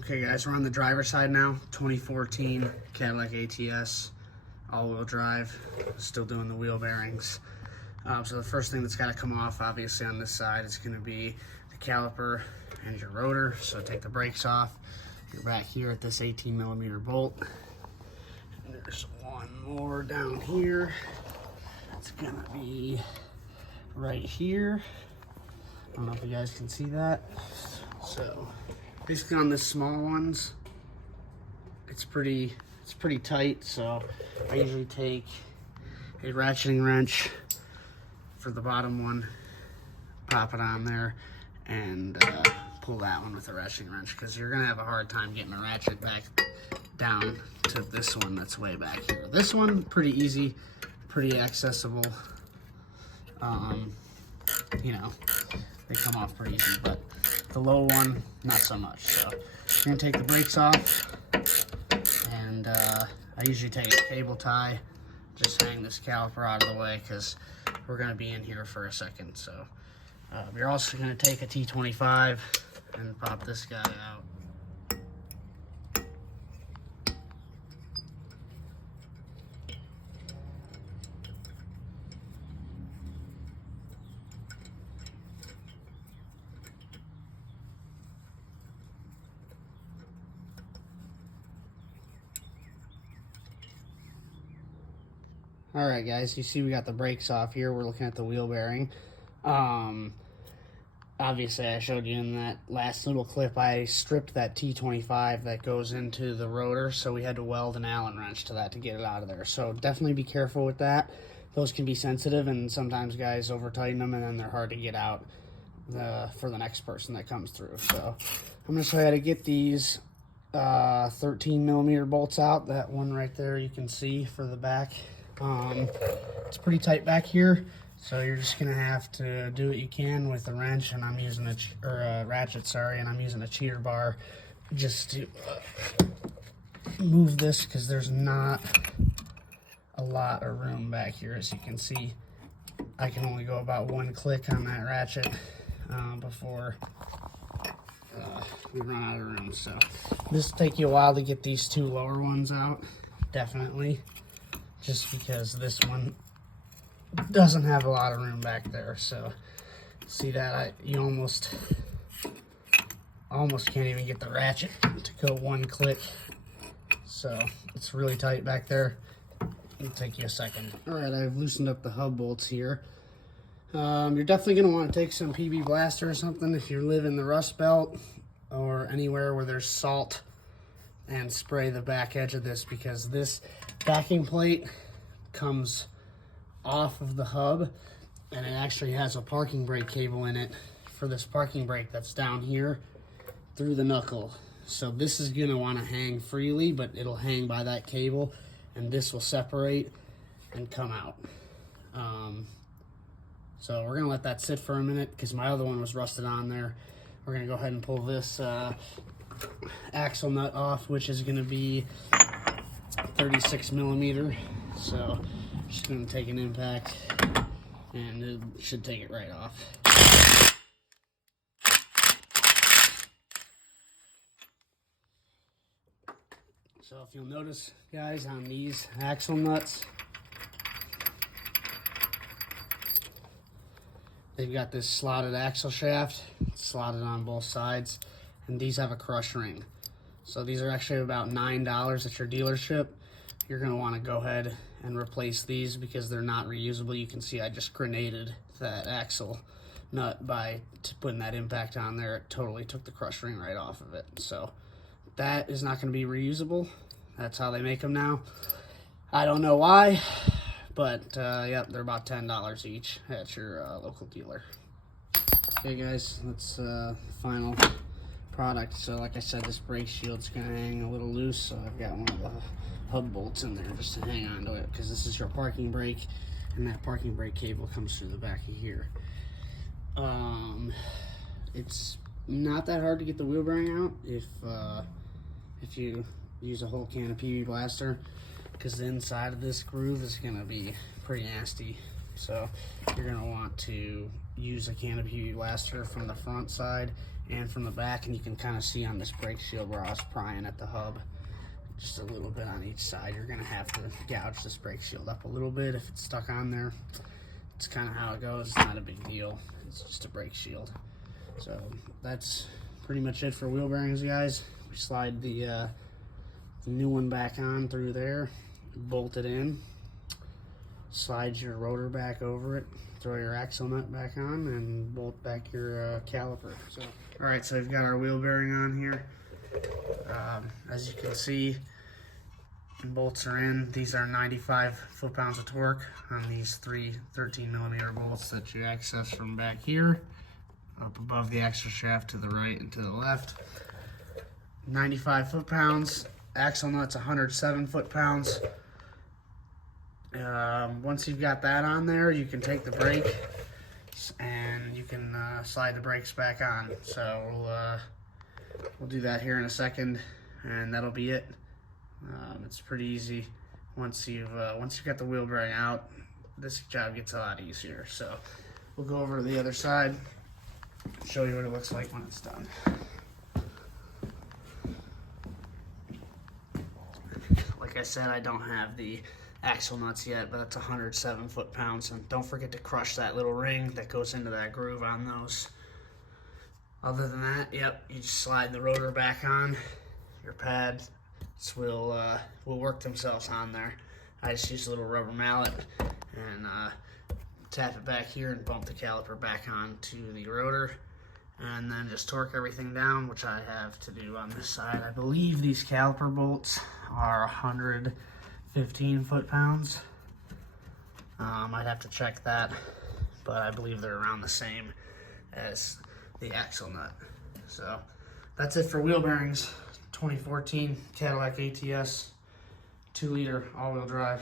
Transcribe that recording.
Okay guys, we're on the driver's side now. 2014 Cadillac ATS, all-wheel drive, still doing the wheel bearings. So the first thing that's got to come off, obviously on this side, is going to be the caliper and your rotor. So take the brakes off. You're back here at this 18mm bolt. And there's one more down here. It's going to be right here. I don't know if you guys can see that. So basically on the small ones, it's pretty tight, so I usually take a ratcheting wrench for the bottom one, pop it on there, and pull that one with a ratcheting wrench, because you're gonna have a hard time getting the ratchet back down to this one that's way back here. This one, pretty easy, pretty accessible. You know, they come off pretty easy, but the low one, not so much. So I'm gonna take the brakes off, and I usually take a cable tie, just hang this caliper out of the way because we're gonna be in here for a second. So we're also gonna take a T25 and pop this guy out. All right, guys, you see we got the brakes off here. We're looking at the wheel bearing. Obviously, I showed you in that last little clip, I stripped that T25 that goes into the rotor, so we had to weld an Allen wrench to that to get it out of there. So definitely be careful with that. Those can be sensitive, and sometimes guys over-tighten them, and then they're hard to get out for the next person that comes through. So I'm going to show you how to get these 13mm bolts out. That one right there you can see for the back. It's pretty tight back here, so you're just gonna have to do what you can with a wrench, and I'm using a ratchet, sorry, and I'm using a cheater bar just to move this, because there's not a lot of room back here. As you can see, I can only go about one click on that ratchet before we run out of room. So this will take you a while to get these two lower ones out, definitely. Just because this one doesn't have a lot of room back there. So see that you almost can't even get the ratchet to go one click. So it's really tight back there. It'll take you a second. All right, I've loosened up the hub bolts here. You're definitely gonna want to take some PB Blaster or something if you live in the Rust Belt or anywhere where there's salt, and spray the back edge of this, because this backing plate comes off of the hub, and it actually has a parking brake cable in it for this parking brake that's down here through the knuckle. So this is gonna wanna hang freely, but it'll hang by that cable, and this will separate and come out. So we're gonna let that sit for a minute, because my other one was rusted on there. We're gonna go ahead and pull this axle nut off, which is going to be 36mm. So just going to take an impact, and it should take it right off. So if you'll notice, guys, on these axle nuts, they've got this slotted axle shaft. It's slotted on both sides. And these have a crush ring. So these are actually about $9 at your dealership. You're gonna wanna go ahead and replace these, because they're not reusable. You can see I just grenaded that axle nut by putting that impact on there. It totally took the crush ring right off of it. So that is not gonna be reusable. That's how they make them now. I don't know why, but yep, they're about $10 each at your local dealer. Okay guys, that's final product. So like I said, this brake shield's gonna hang a little loose, so I've got one of the hub bolts in there just to hang on to it, because this is your parking brake, and that parking brake cable comes through the back of here. It's not that hard to get the wheel bearing out if you use a whole can of PB Blaster, because the inside of this groove is gonna be pretty nasty. So you're gonna want to use a can of PB Blaster from the front side and from the back, and you can kind of see on this brake shield where I was prying at the hub, just a little bit on each side. You're gonna have to gouge this brake shield up a little bit if it's stuck on there. It's kind of how it goes. It's not a big deal. It's just a brake shield. So that's pretty much it for wheel bearings, guys. We slide the new one back on through there, bolt it in, slide your rotor back over it, throw your axle nut back on, and bolt back your caliper. So, all right, so we've got our wheel bearing on here. As you can see, bolts are in. These are 95 foot-pounds of torque on these three 13mm bolts that you access from back here, up above the axle shaft to the right and to the left. 95 foot-pounds. Axle nuts 107 foot-pounds. Once you've got that on there, you can take the brake and you can slide the brakes back on. So we'll do that here in a second, and that'll be it. It's pretty easy. Once you've got the wheel bearing out, this job gets a lot easier. So we'll go over to the other side, show you what it looks like when it's done. Like I said, I don't have the axle nuts yet, but that's 107 foot-pounds, and don't forget to crush that little ring that goes into that groove on those. Other than that, yep, you just slide the rotor back on. Your pads will work themselves on there. I just use a little rubber mallet and tap it back here and bump the caliper back onto the rotor, and then just torque everything down, which I have to do on this side. I believe these caliper bolts are 115 foot-pounds. I'd have to check that, but I believe they're around the same as the axle nut. So that's it for wheel bearings. 2014 Cadillac ATS 2-liter all-wheel drive.